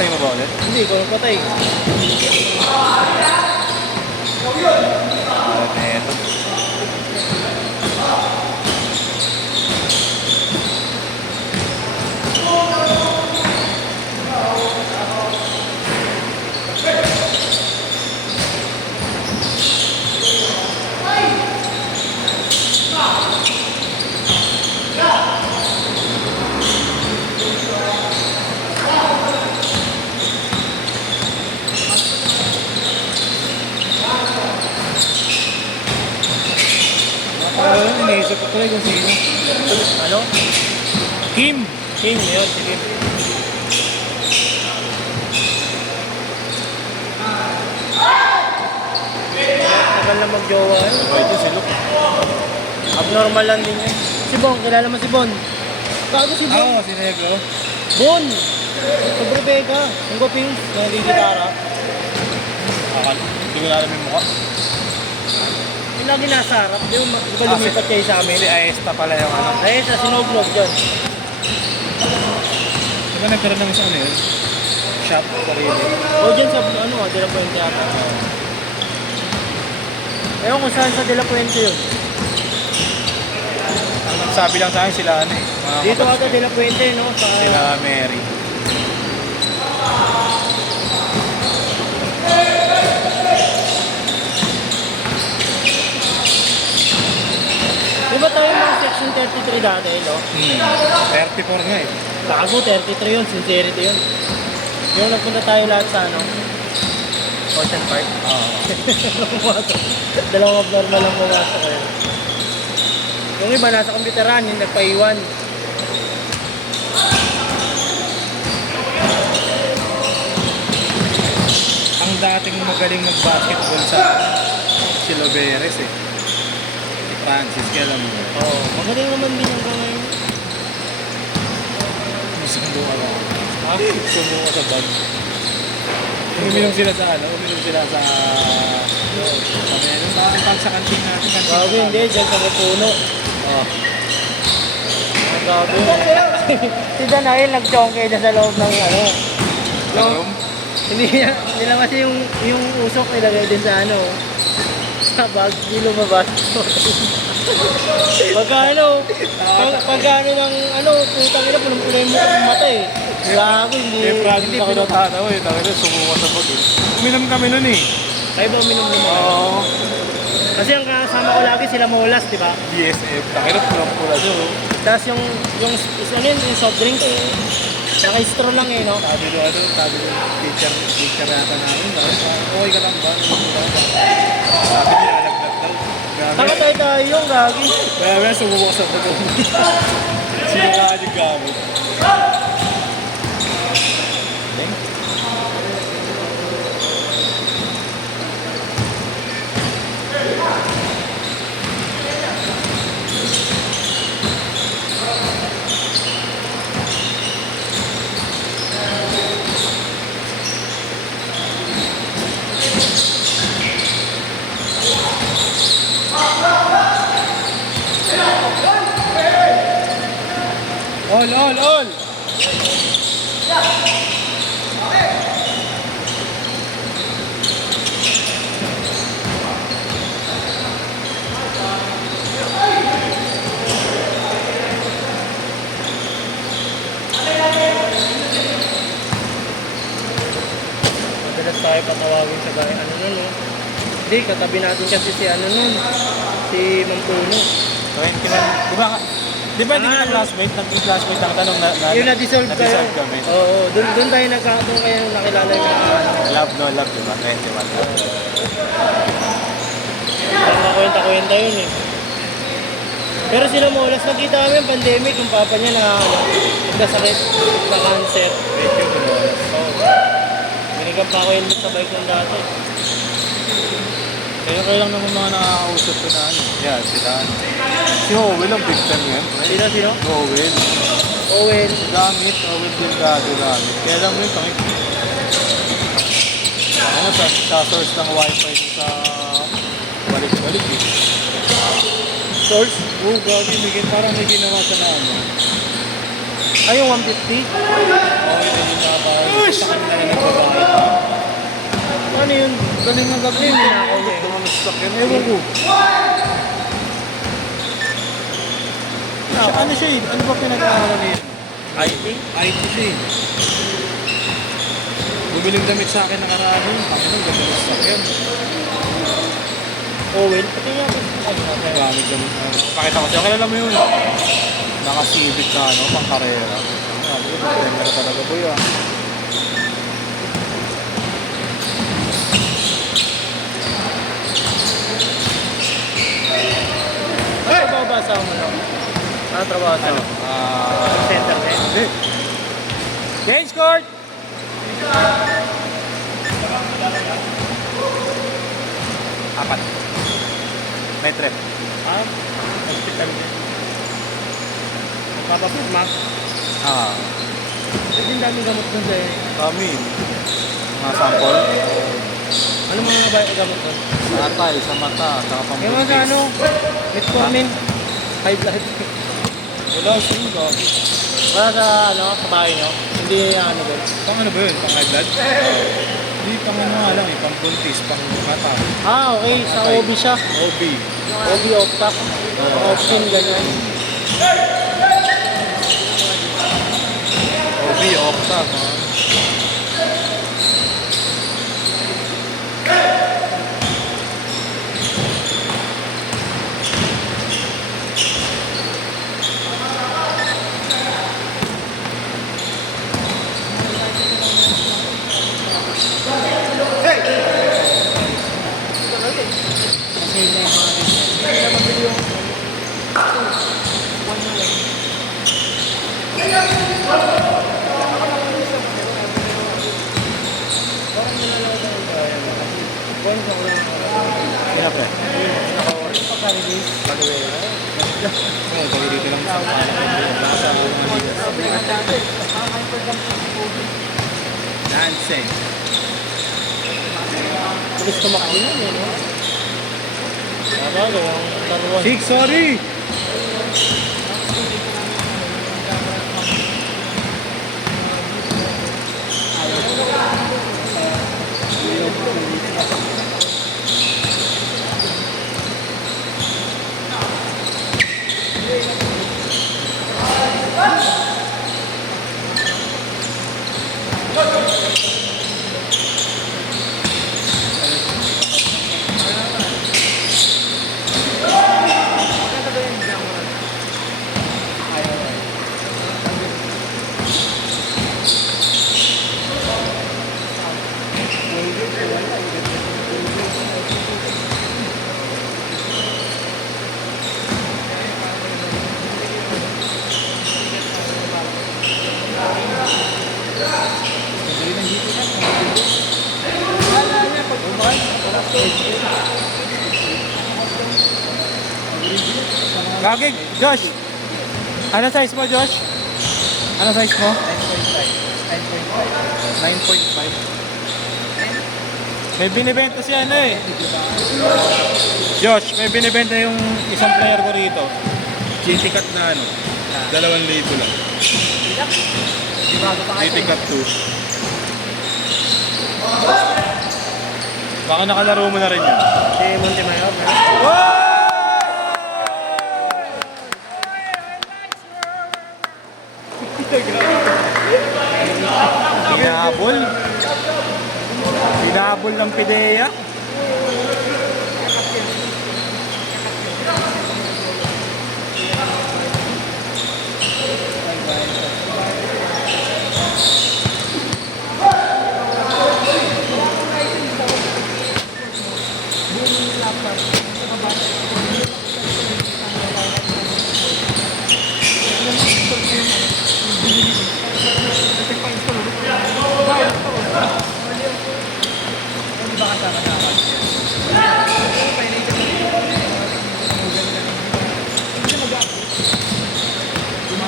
Pinatay mo ba ulit? Hindi, ikaw nagpatay. Eto. Iniisip ko tuloy kung sino. Ano? Kim! King, yun, si Kim. Tagal na mag-jowa yun. Ito si Luke. Abnormal lang din yun. Si Bon, kilala mo si Bon? Bago si Bon. Oo, si Negro. Bon! Sobrang beka. Ang gwaping, nagigitara. Hindi ko na alam yung mukha. Yung lagi nasa harap, di ba lumipat kayo sa amin? Si Aesta pala yung ano. Ay, sa sinognog dyan. Di ba nagkaroon ng isang ano yun? Shop, sarili. O dyan sa, ano, De La Puente ata. Ewan kung saan sa De La Puente yun. Ang nagsabi lang sa akin sila ano eh. Mga Dito kapatid ata ko. De La Puente, no? Sa, Sila Mary. di ba tayo mga section 33 dati, no? 34 nga eh. Bago, 33 yun, sincerity yun. Yung nagpunta tayo lahat sa, ano? Ocean Park. Oo. Dalawang abnormal lang pumasok kayo. Yung iba nasa computeran, yung nagpaiwan. Ang dating magaling mag-basketball sa si Loberes eh. Si Francis, kaya mo. Oo, magaling naman din yung ngayon. Sundo ka lang. Ha? Sundo ka sa bag. Uminom sila sa ano? Uminom sila sa... Sa meron ba? Ang pag sa kantin natin. Gabi, hindi, dyan sa may puno. Oh. Ang gabi. Si Danael nag-chongke na sa loob ng ano. Room? Hindi nila kasi yung usok nilagay din sa ano. Sa bag, hindi lumabas. Pagka ano ng ano, putang ina, punong-puno yung mata eh. Gago, hindi. Eh, practice ako daw pinag- tatawa eh. Tawag na, sumuha sa bag eh. Uminom kami nun eh. Kayo ba uminom naman? Oo. Kasi ang kasama ko lagi sila Molas, di ba? BSF. Takirap ko lang pula doon. Tapos yung ano yun, yung soft drink, naka-straw lang eh, no? Sabi ko ano, sabi ko, teacher yata namin. Okay ka lang ba? Sabi niya, alagnat daw. Saka tayo yung gagi. Kaya sumuha sa bag. Sinukaan yung gamit. All! Madalas tayo patawagin sa bahay. Ano nun, no? Hindi, katabi natin kasi si ano nun. Si Mampuno. 20 man. Di ba hindi ka classmate? Naging classmate ang tanong na Yung na-dissolve kayo. na-dissolve kami. Oo, doon tayo doon kayo nakilala yung mga ano. Love no love, di ba? 21. Parang nakwenta-kwenta yun eh. Pero sila Molas, nakita kami yung pandemic, yung papa niya na nagkasakit, na cancer. Medyo kumolas. Oo. Binigyan pa ako helmet sa bike ng dati. Kaya lang naman mga nakakausap ko na ano. Yan, sila. Si Owel ang big time yan. Sino? Owel. Owen. Gamit, Owel Delgado gamit. Kaya lang mo yung pangit. Ano, sa source ng wifi sa balik-balik eh. Source? Oo, gagi, parang may ginawa sa na ano. Ay, yung 150? Oo, yun yung mga sa kanila galing ng gabi. Nakakaulit ng mga sasakyan. Ewan ko. Ano siya eh? Ano ba pinag-aaral niya? IT? IT siya eh. Bumiling damit sa akin nakaraan yun. Panginoon, ganda ng sasakyan. Owen? Pati nga. Gamit dyan. Pakita ko siya. Kilala mo yun. Naka-civic na ano, pang karera. Sabi ko, pretender talaga po yan. Ano trabaho ba asawa mo lang? Ano trabaho asawa mo? Center din? Hindi. Change court! Apat. May trip. Hospital din. Magpapapirma? Kasi yung daming gamot dun sa Kami. Mga sample. ano mga gamot dun? Sa atay, sa mata, sa Yung pambuntis. mga ano, metformin, high blood. Wala, sino ka? Wala sa ano, sa bahay nyo? Hindi ano dun? Pang ano ba yun? Pang high blood? Hindi, pang ano nga lang eh. Pang buntis, pang mata. Okay, sa OB siya. OB. OB Octac. Optin, ganyan. OB, Okta. Hirap eh. Oo, pag-iriti lang sa dancing. Tulis tumakbo yun eh, no? Tama, gawang laruan. Sig, sorry! Gagig, Josh! Ano size mo, Josh? Ano size mo? 9.5. May binibenta siya ano eh. Josh, may binibenta yung isang player ko rito. GT Cut na ano. 2,000 lang. GT Cut 2. Baka nakalaro mo na rin yan. Si Montemayor, no? Hinahabol. Hinahabol ng Pidea.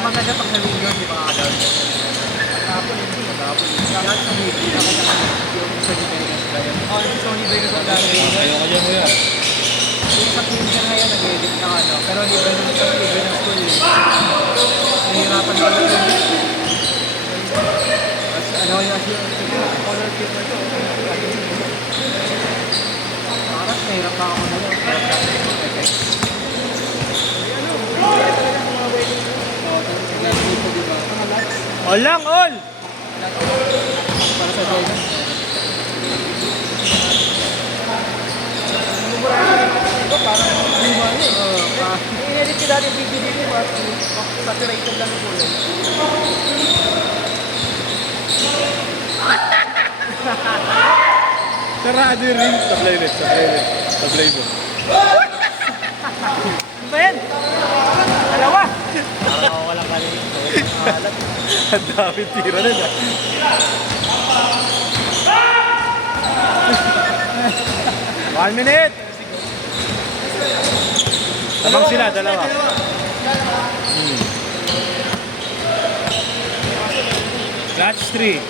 Matagal pag sabihin yun, di ba kakadawin? Tapos hindi, tapos lahat sa video, yung Sony Vegas ba yun? Oo, yung Sony Vegas ang dami. Ayoko dyan mo yan. Yung sa film niya ngayon, nag-edit na ano, pero libre naman sa libre ng school eh. Nahihirapan na lang yun. Tapos ano yung color kit na to? Nahirap pa ako na yun. Hirap na ako mag-effect. All lang, all! Para sa Jordan. I-edit ko dati yung video dito. Saturated lang yung kulay. Sarado yung ring. Sablay ulit, sablay ulit. Sablay mo. Ano ba yan? Dalawa! Parang ako walang kanina. Alat. Ang dami tira na na. One minute! Tabang sila, dalawa. Catch 3.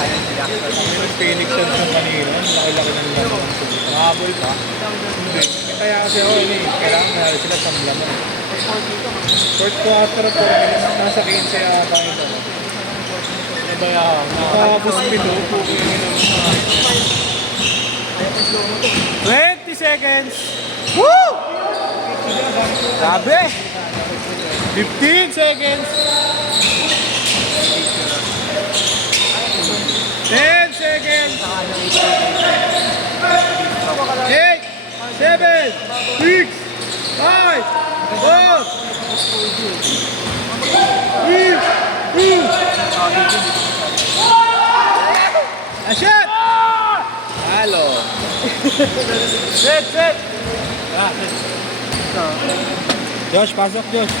Ayun sila. Ang Phoenix Suns yung kanina. Ang laki-laki ng laman. Nakahabol pa. Hindi. Kaya kasi ako kailangan meron sila sa laman. Fourth quarter, 4 minutes. Nasa 15 yata ito. Nakabus pito. 20 seconds. Woo! Grabe! 15 seconds. 10 seconds. 8, 7, 6, 5, 4, 3, 2, a shot! Halo. Set. Ah, Josh, pasok Josh.